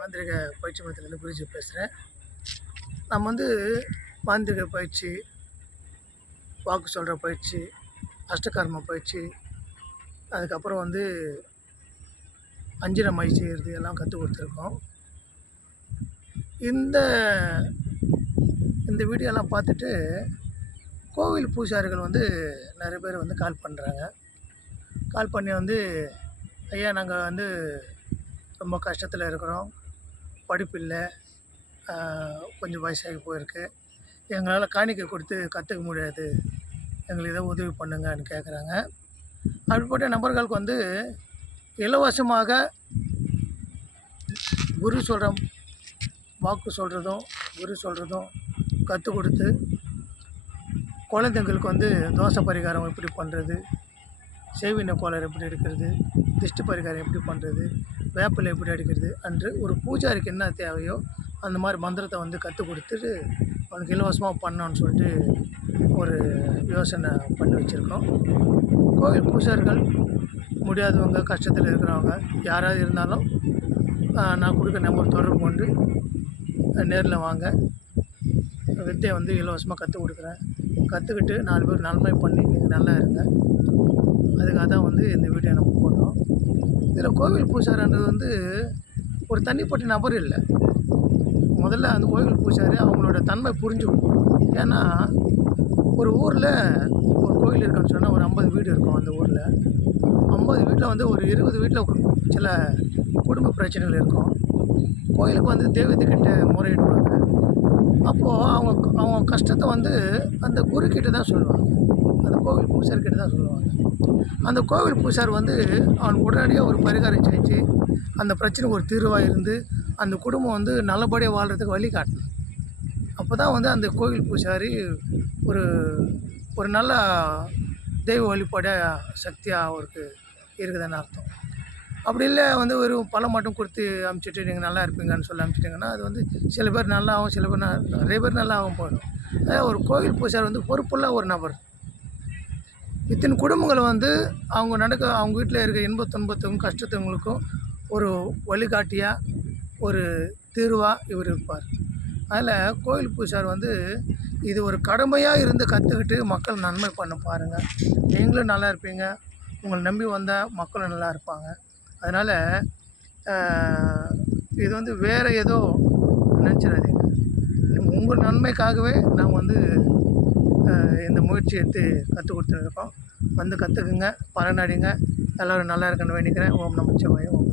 மாந்திரிக பயிற்சி மையத்துலேருந்து குருஜி பேசுகிறேன் நம்ம வந்து மாந்திரிக பயிற்சி வாக்கு சொல்கிற பயிற்சி அஷ்டகர்ம பயிற்சி அதுக்கப்புறம் வந்து அஞ்சன மை செய்கிறது எல்லாம் கற்றுக் கொடுத்துருக்கோம். இந்த இந்த வீடியோலாம் பார்த்துட்டு கோவில் பூசாரிகள் வந்து நிறைய பேர் வந்து கால் பண்ணுறாங்க கால் பண்ணி வந்து ஐயா நாங்கள் வந்து ரொம்ப கஷ்டத்தில் இருக்கிறோம். படிப்பு இல்லை கொஞ்சம் வயசாகி போயிருக்கு. எங்களால் காணிக்கை கொடுத்து கற்றுக்க முடியாது. எங்களுக்கு ஏதோ உதவி பண்ணுங்கன்னு கேட்குறாங்க அப்படிப்பட்ட நபர்களுக்கு வந்து இலவசமாக குரு சொல்கிற வாக்கு சொல்கிறதும் குரு சொல்கிறதும் கற்றுக் கொடுத்து குழந்தைங்களுக்கு வந்து தோசை பரிகாரம் எப்படி பண்ணுறது செய்வின கோளாறு எப்படி எடுக்கிறது திஷ்டி பரிகாரம் எப்படி பண்ணுறது வேப்பிலை எப்படி அடிக்கிறது? அன்று ஒரு பூஜாரிக்கு என்ன தேவையோ அந்த மாதிரி மந்திரத்தை வந்து கற்றுக் கொடுத்துட்டு அவனுக்கு இலவசமாக பண்ணோன்னு சொல்லிட்டு ஒரு யோசனை பண்ணி வச்சுருக்கோம். கோவில் பூசாரிகள் முடியாதவங்க கஷ்டத்தில் இருக்கிறவங்க யாராவது இருந்தாலும் நான் கொடுக்க நம்பர் தொடர்பு கொண்டு நேரில் வாங்க. வித்தையை வந்து இலவசமாக கற்றுக் கொடுக்குறேன். கற்றுக்கிட்டு நாலு பேர் நன்மை பண்ணி நீங்கள் நல்லா இருங்க. அதுக்காக தான் வந்து இந்த வீடியோ நம்ம போடுறோம். இதில் கோவில் பூசாரின்றது வந்து ஒரு தனிப்பட்ட நபர் இல்லை. முதல்ல அந்த கோவில் பூசாரி அவங்களோட தன்மை புரிஞ்சுக்கணும். ஏன்னா ஒரு ஊரில் ஒரு கோயில் இருக்குன்னு சொன்னால் ஒரு ஐம்பது வீடு இருக்கும் அந்த ஊரில். ஐம்பது வீட்டில் வந்து ஒரு இருபது வீட்டில் சில குடும்ப பிரச்சனைகள் இருக்கும். கோயிலுக்கு வந்து தெய்வத்துக்கிட்ட முறையிடுவாங்க. அப்போது அவங்க அவங்க கஷ்டத்தை வந்து அந்த குருக்கிட்ட தான் சொல்லுவாங்க. அந்த கோவில் பூசாரி கிட்ட தான் சொல்லுவாங்க. அந்த கோவில் பூசார் வந்து அவன் உடனடியாக ஒரு பரிகாரம் செஞ்சு அந்த பிரச்சனைக்கு ஒரு தீர்வாக இருந்து அந்த குடும்பம் வந்து நல்லபடியாக வாழ்கிறதுக்கு வழி காட்டணும் அப்போ தான் வந்து அந்த கோவில் பூசாரி ஒரு ஒரு நல்ல தெய்வ வழிபாட சக்தியாக அவருக்கு இருக்குதுன்னு அர்த்தம். அப்படி இல்லை வந்து ஒரு பழம் மட்டும் கொடுத்து அமுச்சிட்டு நீங்கள் நல்லா இருப்பீங்கன்னு சொல்லி அமுச்சிட்டிங்கன்னா அது வந்து சில பேர் நல்லா ஆகும் சில பேர் நிறைய பேர் நல்லா ஆகும் போயிடும். அதாவது ஒரு கோவில் பூசார் வந்து பொறுப்புள்ள ஒரு நபர். இத்தனை குடும்பங்களை வந்து அவங்க நடக்க அவங்க வீட்டில் இருக்க இன்ப துன்பத்துக்கும் கஷ்டத்துங்களுக்கும் ஒரு வழிகாட்டியாக ஒரு தீர்வாக இவர் இருப்பார். அதில் கோயில் பூசார் வந்து இது ஒரு கடமையாக இருந்து கற்றுக்கிட்டு மக்கள் நன்மை பண்ண பாருங்கள் நீங்களும் நல்லா இருப்பீங்க. உங்களை நம்பி வந்தால் மக்களும் நல்லா இருப்பாங்க. அதனால் இது வந்து வேறு ஏதோ நினச்சிடாதீங்க. உங்கள் நன்மைக்காகவே நாங்கள் வந்து இந்த முயற்சி எடுத்து கற்றுக் கொடுத்துருக்கோம். வந்து கற்றுக்குங்க பலனடைங்க. எல்லோரும் நல்லா இருக்கணும்னு வேண்டிக்கிறேன். ஓம் நமச்சிவாயம்.